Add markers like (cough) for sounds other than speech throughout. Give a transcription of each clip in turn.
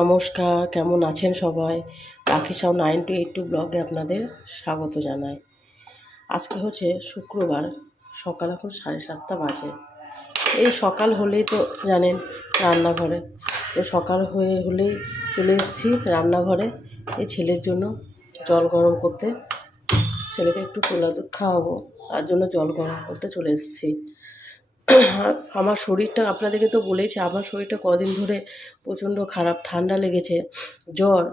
নমস্কার, কেমন আছেন সবাই? Rakhi Sau nine two eight two ব্লগে আপনাদের স্বাগত জানাই। আজকে হচ্ছে শুক্রবার, সকাল এখন সাড়ে সাতটা বাজে। এই সকাল হলেই তো জানেন রান্নাঘরে। তো সকাল হয়ে হলেই চলে এসেছি রান্নাঘরে এই ছেলের জন্য জল গরম করতে। ছেলেকে একটু কোলা খাওয়াবো, তার জন্য জল গরম করতে চলে এসেছি। (coughs) আমার শরীরটা আপনাদেরকে তো বলেইছি, আমার শরীরটা কদিন ধরে প্রচণ্ড খারাপ, ঠান্ডা লেগেছে, জ্বর,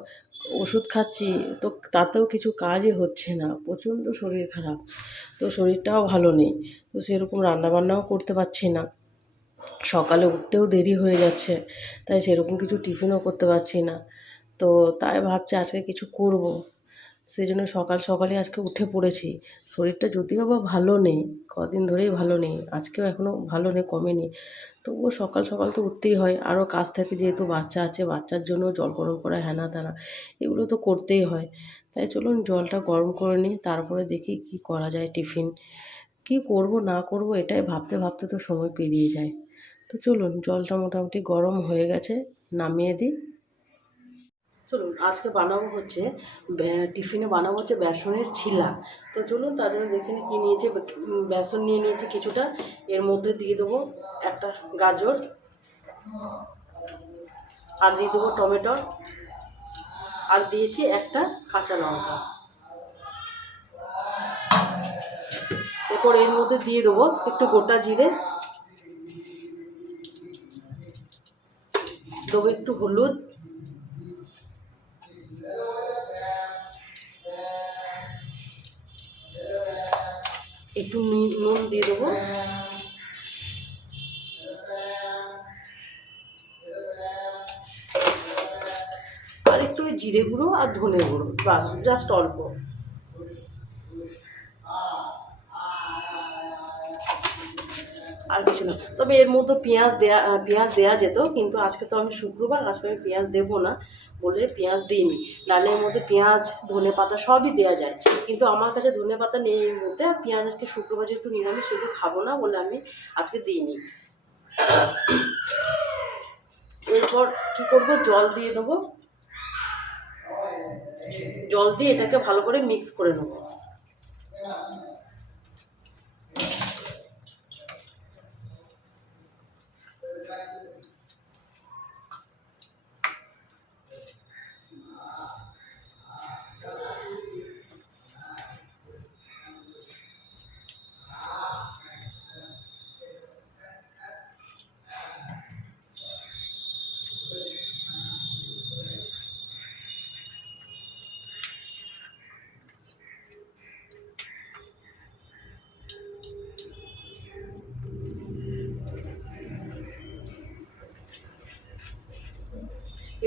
ওষুধ খাচ্ছি, তো তাতেও কিছু কাজই হচ্ছে না, প্রচণ্ড শরীর খারাপ, তো শরীরটাও ভালো নেই, তো সেরকম রান্নাবান্নাও করতে পারছি না, সকালে উঠতেও দেরি হয়ে যাচ্ছে, তাই সেরকম কিছু টিফিনও করতে পারছি না, তো তাই ভাবছি আজকে কিছু করব সেই জন্য সকাল সকালে আজকে উঠে পড়েছি। শরীরটা যদিও বা ভালো নেই, কদিন ধরেই ভালো নেই, আজকেও এখনও ভালো নেই, কমেনি। তবুও সকাল সকাল তো উঠতেই হয়, আরও কাজ থাকে যেহেতু বাচ্চা আছে, বাচ্চার জন্য জল গরম করা হ্যানা ত্যানা এগুলো তো করতেই হয়। তাই চলুন জলটা গরম করে নিই, তারপরে দেখি কি করা যায় টিফিন। কি করব, না করব, এটাই ভাবতে ভাবতে তো সময় পেরিয়ে যায়। তো চলুন, জলটা মোটামুটি গরম হয়ে গেছে, নামিয়ে দিই। চলুন, আজকে বানাবো হচ্ছে টিফিনে বানাবো হচ্ছে বেসনের ছিলা। তো চলুন, তার জন্য দেখে নিই কী নিয়েছি বেসন নিয়ে নিয়েছি কিছুটা। এর মধ্যে দিয়ে দেবো একটা গাজর, আর দিয়ে দেবো টমেটো, আর দিয়েছি একটা কাঁচা লঙ্কা। এরপর এর মধ্যে দিয়ে দেবো একটু গোটা জিরে, দেবো একটু হলুদ একটু নুন- দিয়ে দেবো। আর একটু জিরে গুঁড়ো আর ধনে গুঁড়ো বাস জাস্ট অল্প। আর কিছু না। তবে এর মধ্যে পেঁয়াজ দেয়া পেঁয়াজ দেওয়া যেত, কিন্তু আজকে তো আমি শুক্রবার, আজকে আমি পেঁয়াজ দেবো না। বলে পেঁয়াজ দিইনি। ডালের মধ্যে পেঁয়াজ, ধনে পাতা সবই দেওয়া যায়। কিন্তু আমার কাছে ধনে পাতা নেই মুহূর্তে। আর পেঁয়াজ আজকে শুক্রবার যেহেতু নিরামিষ সেহেতু খাব না বলে আমি আজকে দিইনি। এরপর কি করব? জল দিয়ে দেবো। জল দিয়ে এটাকে ভালো করে মিক্স করে নেব।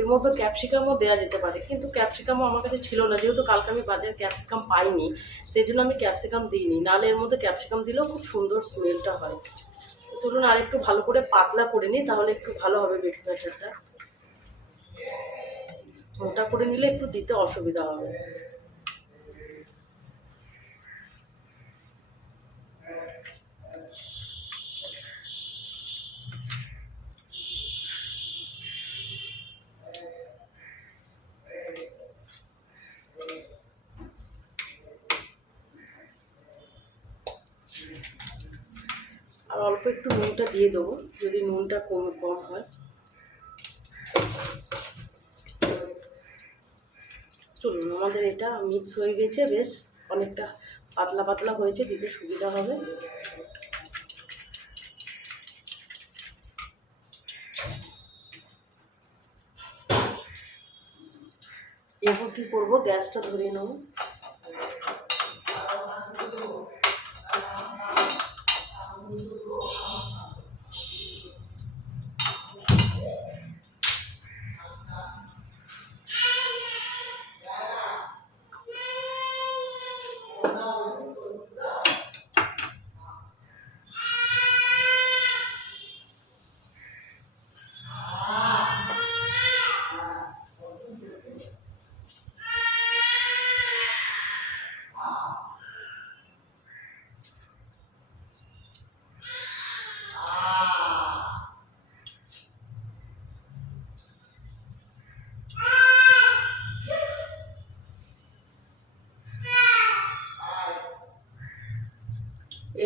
এর মধ্যে ক্যাপসিকামও দেওয়া যেতে পারে। কিন্তু ক্যাপসিকামও আমার কাছে ছিল না। যেহেতু কালকে আমি বাজারে ক্যাপসিকাম পাইনি সেই জন্য আমি ক্যাপসিকাম দিইনি। নালে এর মধ্যে ক্যাপসিকাম দিলেও খুব সুন্দর স্মেলটা হয়। চলুন আর একটু ভালো করে পাতলা করে নিই, তাহলে একটু ভালো হবে বেশি ব্যাটারটা মোটা করে নিলে একটু দিতে অসুবিধা হবে। অল্প একটু নুনটা দিয়ে দেবো, যদি নুনটা কম কম হয়। চলুন, আমাদের এটা মিক্স হয়ে গেছে, বেশ অনেকটা পাতলা পাতলা হয়েছে, দিতে সুবিধা হবে। এরপর কী করব? গ্যাসটা ধরে নেব।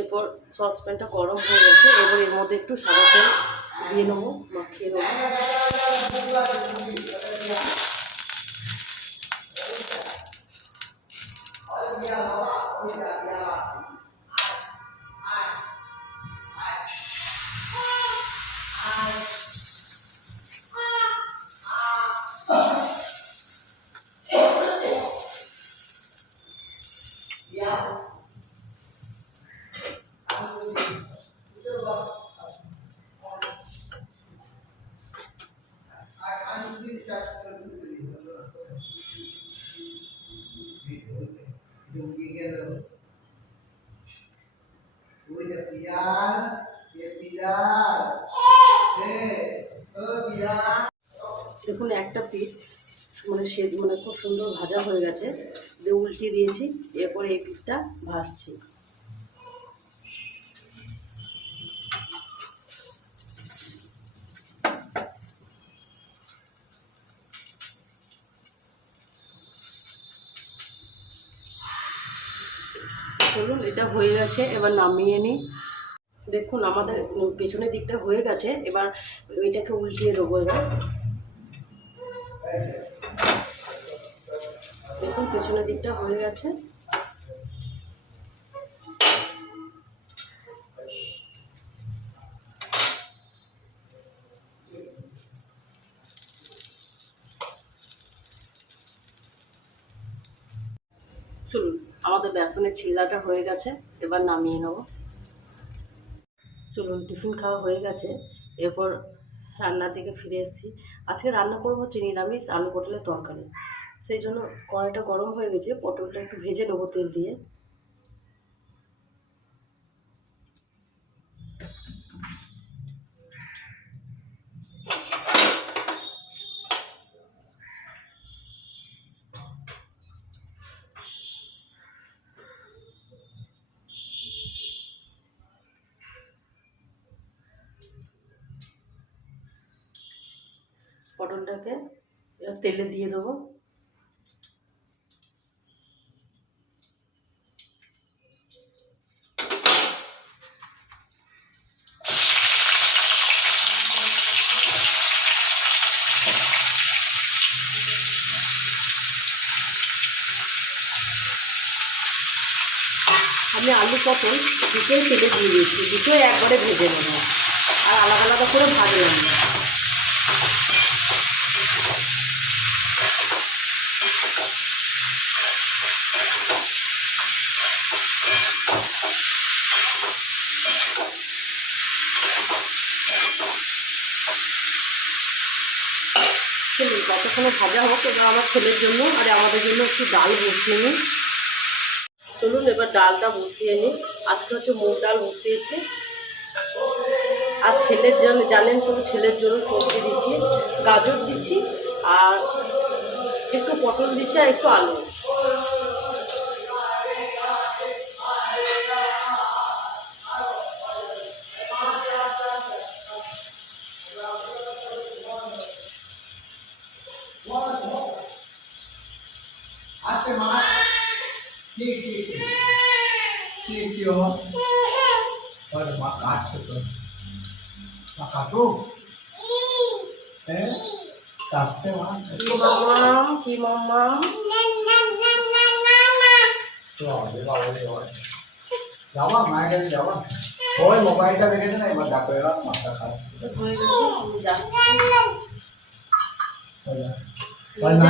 এরপর সসপ্যানটা গরম হয়ে গেছে, এবার এর মধ্যে একটু সাদা তেল দিয়ে নেব মাখিয়ে নেব। দেখুন একটা পিঠ মানে সে মানে খুব সুন্দর ভাজা হয়ে গেছে। দিয়ে উল্টিয়ে দিয়েছি। চলুন, এটা হয়ে গেছে, এবার নামিয়ে নিই। দেখুন, আমাদের পেছনের দিকটা হয়ে গেছে, এবার ওইটাকে উল্টিয়ে দেবো এবার। দেখুন, পেছনের দিকটা হয়ে গেছে চলুন আমাদের চিল্লাটা হয়ে গেছে, এবার নামিয়ে নেব। চলুন, টিফিন খাওয়া হয়ে গেছে, এরপর রান্নার দিকে ফিরে এসেছি। আজকে রান্না করব হচ্ছে নিরামিষ আলু পটলের তরকারি। সেই জন্য কড়াইটা গরম হয়ে গেছে, পটলটা একটু ভেজে নেব তেল দিয়ে। তেলে দিয়ে দেবো। আমি আলু পটল দুটোই তেলে দিয়ে দিয়েছি, দুটোই একবারে ভেজে নেব। আর আলাদা আলাদা করে ভাজলাম না। চলুন কতক্ষণে ভাজা হোক এবার আমার ছেলের জন্য, আর আমাদের জন্য একটু ডাল বসিয়ে নিই। চলুন এবার ডালটা বসিয়ে নিই। আজকে হচ্ছে মুগ ডাল বসিয়েছি। আর ছেলের জন্য, জানেন তো ছেলের জন্য সবজি দিচ্ছি, গাজর দিচ্ছি, আর একটু পটল দিচ্ছি আর একটু আলু। কি কি কি মা কাটছে মা কাটো হ্যাঁ কাটছে মা কি মামা কি মামা যাওয়া মায়ের কাছে যাওয়া ওই মোবাইলটা দেখেছে না এবার ডাক্তারেরা মাথা খারাপ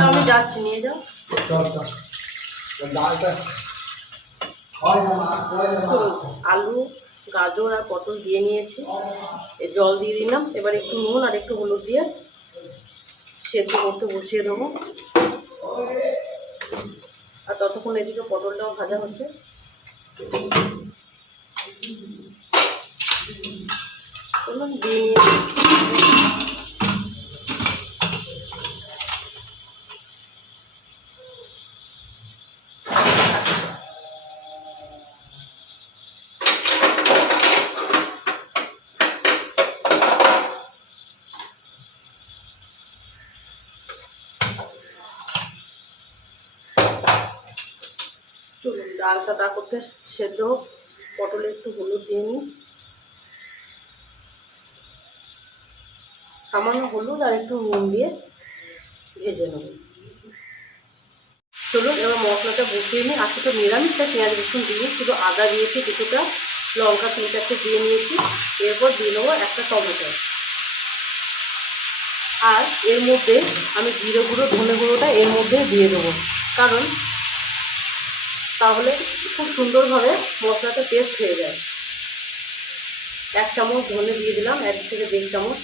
আমি যাচ্ছি, নিয়ে যাও। চল চল। আলু গাজর আর পটল দিয়ে নিয়েছি। জল দিয়ে দিলাম। এবার একটু নুন আর একটু হলুদ দিয়ে সেদ্ধ করতে বসিয়ে দেবো। আর ততক্ষণ এদিকে পটলটাও ভাজা হচ্ছে। দিয়ে নিয়ে চলুন, ডালটা তা করতে সেদ্ধ পটলে একটু হলুদ দিয়ে নিই। সামান্য হলুদ আর একটু নুন দিয়ে ভেজে নেব। চলুন, এবার মশলাটা বসিয়ে নিই। আজকে তো নিরামিষ, তাই পেঁয়াজ, রসুন দিয়ে শুধু আদা দিয়েছি, কিছুটা লঙ্কা তিন চারটে দিয়ে নিয়েছি। এরপর দিয়ে নেব একটা টমেটো। আর এর মধ্যে আমি জিরে গুঁড়ো, ধনে গুঁড়োটা এর মধ্যে দিয়ে দেবো। কারণ তাহলে খুব সুন্দরভাবে মশলাটা টেস্ট হয়ে যায়। এক চামচ ধনে দিয়ে দিলাম, এক থেকে দেড় চামচ।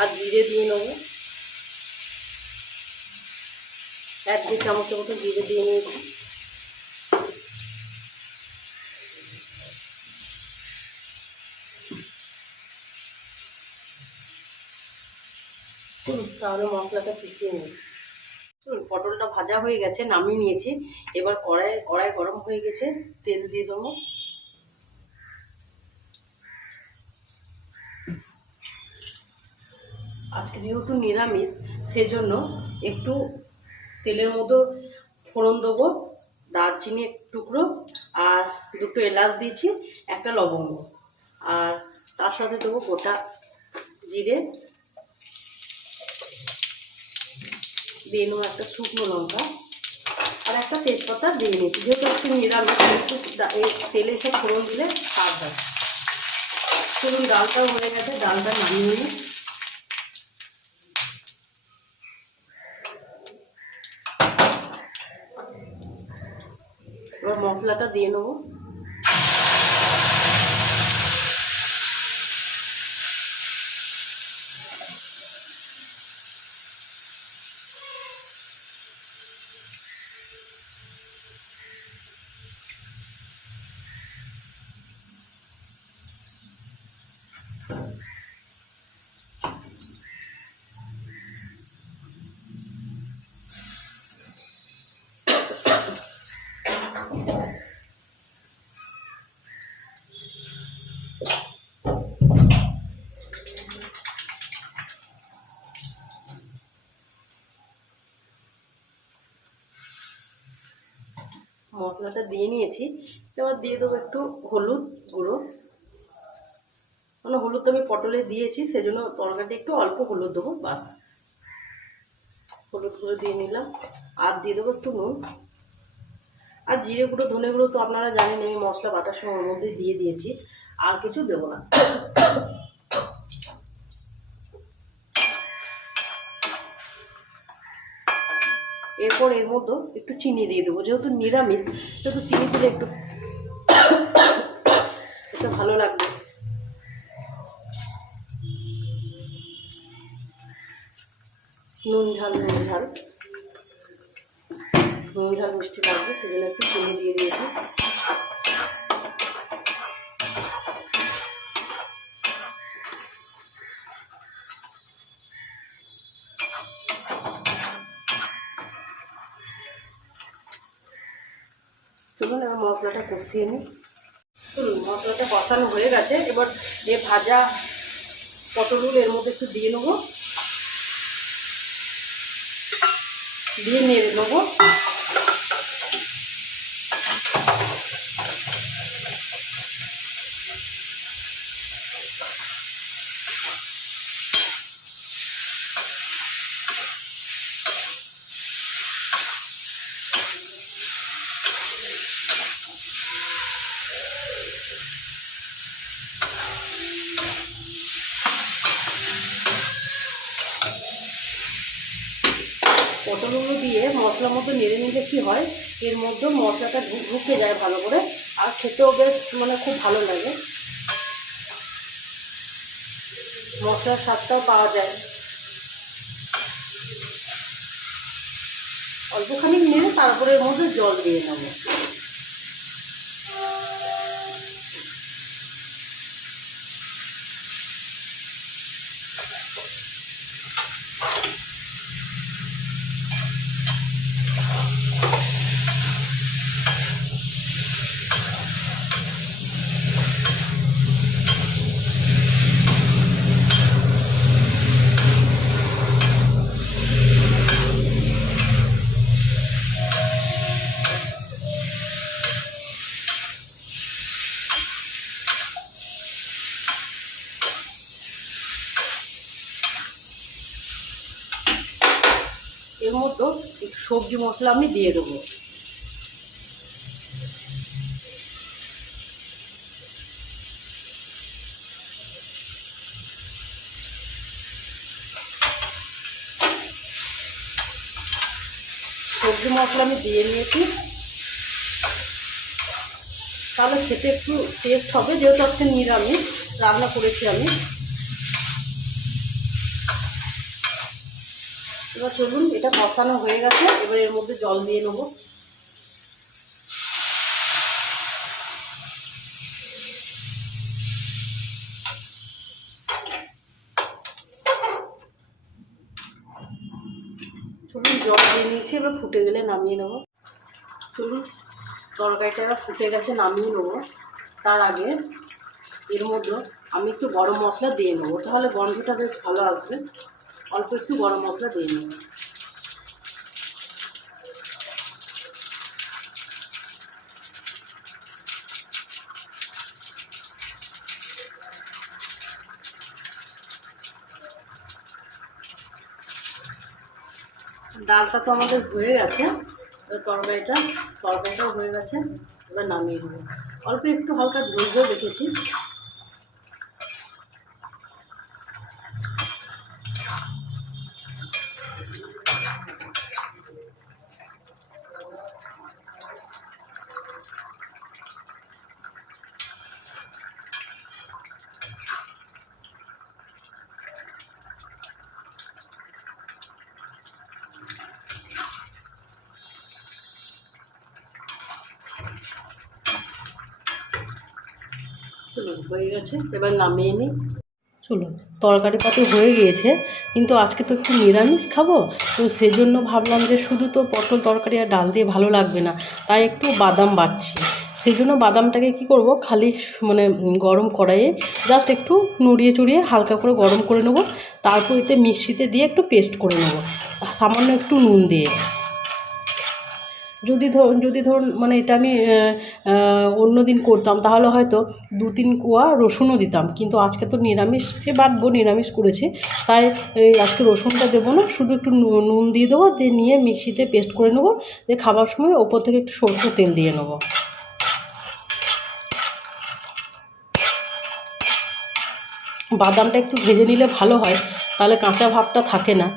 আর জিরে দিয়ে নেব। এক দেড় চামচের মতো জিরে দিয়ে নিয়েছি। তাহলে মশলাটা পিষিয়ে নিই পটলটা ভাজা হয়ে গেছে, নামিয়ে নিয়েছি। এবার কড়াই কড়াই গরম হয়ে গেছে, তেল দিয়ে দেবো। আজকে যেহেতু নিরামিষ, সেজন্য একটু তেলের মতো ফোড়ন দেবো, দারচিনি এক টুকরো, আর দুটো এলাচ দিয়েছি, একটা লবঙ্গ। আর তার সাথে দেবো গোটা জিরে দিয়ে নেব একটা শুকনো লঙ্কা আর একটা তেজপাতা দিয়ে নিচ্ছি যেহেতু একটু নিরামিষ, একটু তেলে সব ফোড়ন দিলে স্বাদ হয়। চলুন, ডালটাও হয়ে গেছে, ডালটা নামিয়ে নিই। এবার মশলাটা দিয়ে নেব। মশলাটা দিয়ে নিয়েছি। এবার দিয়ে দেবো একটু হলুদ গুঁড়ো। মানে হলুদ তো আমি পটলে দিয়েছি, সেজন্য তরকারিটা একটু অল্প হলুদ দেবো, বাস। হলুদ গুঁড়ো দিয়ে নিলাম। আর দিয়ে দেবো একটু নুন। আর জিরে গুঁড়ো, ধনে গুঁড়ো তো আপনারা জানেন, আমি মশলা বাটার সময় ওর মধ্যে দিয়ে দিয়েছি। আর কিছু দেবো না। এরপর এর মধ্যে একটু চিনি দিয়ে দেবো। যেহেতু নিরামিষ সেহেতু চিনি দিলে একটু একটু ভালো লাগবে। নুন ঝাল নুন ঝাল। নুন ঝাল মিষ্টি লাগবে, সেজন্য একটু চিনি দিয়ে দিয়েছি চলুন এবার মশলাটা কষিয়ে নিই। হুম মশলাটা কষানো হয়ে গেছে। এবার যে ভাজা পটল এর মধ্যে একটু দিয়ে নেব। দিয়ে নেড়ে নেব পটলগুলো দিয়ে মশলার মধ্যে নেড়ে নিলে কী হয় এর মধ্যে মশলাটা ঢু- ঢুকে যায় ভালো করে। আর খেতেও বেশ মানে খুব ভালো লাগে। মশলার স্বাদটাও পাওয়া যায়। অল্পখানি নিয়ে তারপরে এর মধ্যে জল দিয়ে নেব। একটু সবজি মশলা আমি দিয়ে দেবো। সবজি মশলা আমি দিয়ে নিয়েছি। তাহলে খেতে একটু টেস্ট হবে, যেহেতু আজকে নিরামিষ, রান্না করেছি আমি। এবার চলুন, এটা কষানো হয়ে গেছে, এবার এর মধ্যে জল দিয়ে নেব। চলুন, জল দিয়ে নিয়েছি, এবার ফুটে গেলে নামিয়ে নেব। চলুন, তরকারিটা ফুটে গেছে, নামিয়ে নেব। তার আগে এর মধ্যে আমি একটু গরম মশলা দিয়ে নেব, তাহলে গন্ধটা বেশ ভালো আসবে। অল্প একটু গরম মশলা দিয়ে নেব ডালটা তো আমাদের হয়ে গেছে, এবার তরকারিটা, তরকারিটাও হয়ে গেছে, এবার নামিয়ে দেবো অল্প একটু হালকা ঝোল রেখেছি চলুন, হয়ে গেছে। এবার নামিয়ে নিই। তরকারি পাতি হয়ে গিয়েছে, কিন্তু আজকে তো একটু নিরামিষ খাব, তো সেজন্য ভাবলাম যে শুধু তো পটল তরকারি আর ডাল দিয়ে ভালো লাগবে না, তাই একটু বাদাম বাড়ছি। সেই জন্য বাদামটাকে কি করব, খালি মানে গরম কড়াইয়ে জাস্ট একটু নড়িয়ে চড়িয়ে হালকা করে গরম করে নেব, তারপর এতে মিক্সিতে দিয়ে একটু পেস্ট করে নেব সামান্য একটু নুন দিয়ে। যদি ধরুন যদি ধরুন মানে এটা আমি অন্য দিন করতাম, তাহলে হয়তো দু তিন কোয়া রসুনও দিতাম। কিন্তু আজকে তো নিরামিষকে বাটবো, নিরামিষ করেছি। তাই এই আজকে রসুনটা দেবো না, শুধু একটু নুন দিয়ে দেবো, দিয়ে নিয়ে মিক্সিতে পেস্ট করে নেব। দিয়ে খাবার সময় ওপর থেকে একটু সরষের তেল দিয়ে নেব। বাদামটা একটু ভেজে নিলে ভালো হয়, তাহলে কাঁচা ভাবটা থাকে না।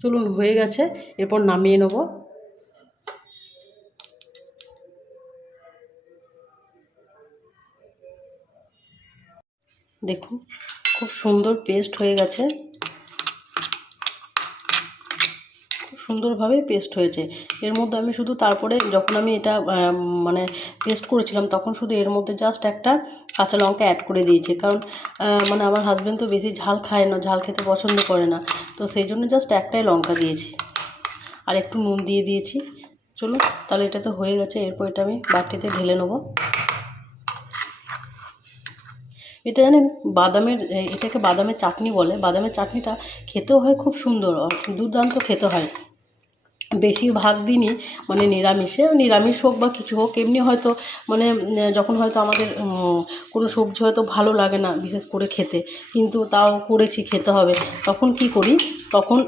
চলুন হয়ে গেছে। এরপর নামিয়ে নেব। দেখুন খুব সুন্দর পেস্ট হয়ে গেছে। সুন্দরভাবে পেস্ট হয়েছে। এর মধ্যে আমি শুধু তারপরে যখন আমি এটা মানে পেস্ট করেছিলাম, তখন শুধু এর মধ্যে জাস্ট একটা কাঁচা লঙ্কা অ্যাড করে দিয়েছি। কারণ মানে আমার হাজব্যান্ড তো বেশি ঝাল খায় না, ঝাল খেতে পছন্দ করে না। তো সেই জন্য জাস্ট একটাই লঙ্কা দিয়েছি। আর একটু নুন দিয়ে দিয়েছি। চলুন, তাহলে এটা তো হয়ে গেছে। এরপর এটা আমি বাটিতে ঢেলে নেব। এটা জানেন, বাদামের এটাকে বাদামের চাটনি বলে। বাদামের চাটনিটা খেতেও হয়, খুব সুন্দর দুর্দান্ত খেতে হয়। বেশিরভাগ দিনই মানে নিরামিষে, নিরামিষ হোক বা কিছু হোক, এমনি হয়তো মানে যখন হয়তো আমাদের কোনো সবজি হয়তো ভালো লাগে না বিশেষ করে খেতে, কিন্তু তাও করেছি, খেতে হবে। তখন কি করি? তখন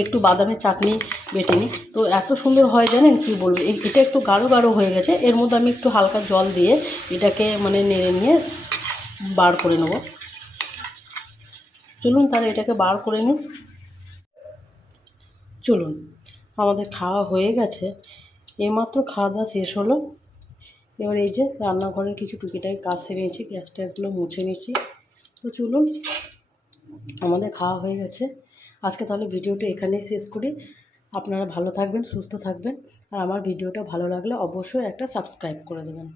একটু বাদামের চাটনি বেটে নিই। তো এত সুন্দর হয় জানেন কি বলব? এটা একটু গাঢ় গাঢ় হয়ে গেছে, এর মধ্যে আমি একটু হালকা জল দিয়ে এটাকে মানে নেড়ে নিয়ে বার করে নেব। চলুন তাহলে এটাকে বার করে নিই। চলুন, আমাদের খাওয়া হয়ে গেছে। এইমাত্র খাওয়া দাওয়া শেষ হলো। এবার এই যে রান্নাঘরের কিছু টুকিটাকি কাজ সেরে নিয়েছি, গ্যাস ট্যাসগুলো মুছে নিয়েছি। তো চলুন, আমাদের খাওয়া হয়ে গেছে। আজকে তাহলে ভিডিওটা এখানেই শেষ করি। আপনারা ভালো থাকবেন, সুস্থ থাকবেন। আর আমার ভিডিওটা ভালো লাগলে অবশ্যই একটা সাবস্ক্রাইব করে দেবেন।